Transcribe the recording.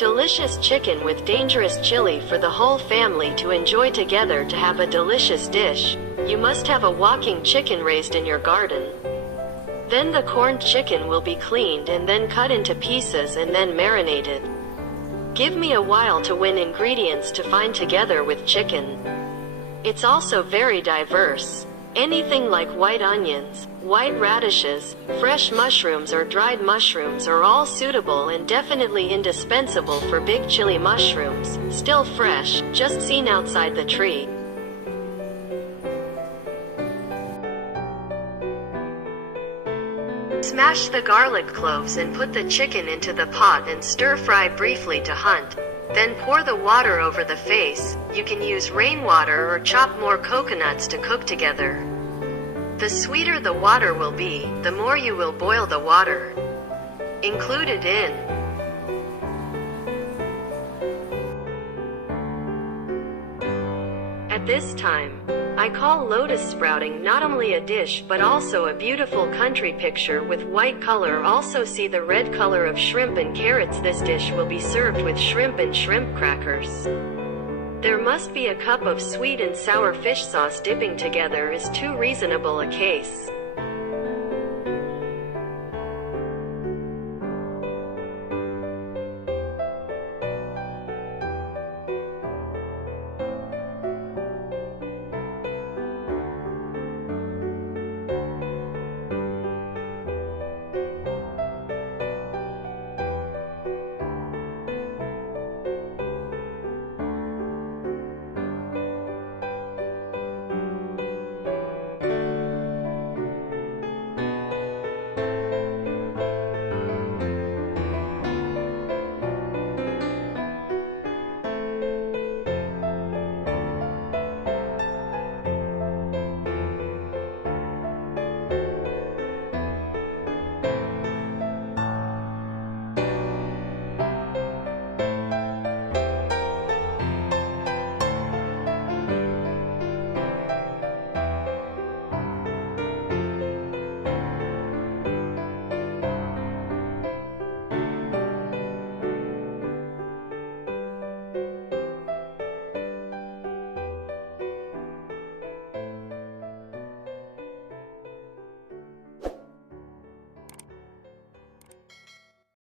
Delicious chicken with dangerous chili for the whole family to enjoy together. To have a delicious dish, you must have a walking chicken raised in your garden. Then the corned chicken will be cleaned and then cut into pieces and then marinated. Give me a while to win ingredients to find together with chicken. It's also very diverse. Anything like white onions, white radishes, fresh mushrooms or dried mushrooms are all suitable and definitely indispensable for big chili mushrooms, still fresh, just seen outside the tree. Smash the garlic cloves and put the chicken into the pot and stir fry briefly to hunt. Then pour the water over the face. You can use rainwater or chop more coconuts to cook together. The sweeter the water will be, the more you will boil the water. Included in. At this time, I call lotus sprouting not only a dish but also a beautiful country picture with white color. Also see the red color of shrimp and carrots. This dish will be served with shrimp and shrimp crackers. There must be a cup of sweet and sour fish sauce. Dipping together is too reasonable a case.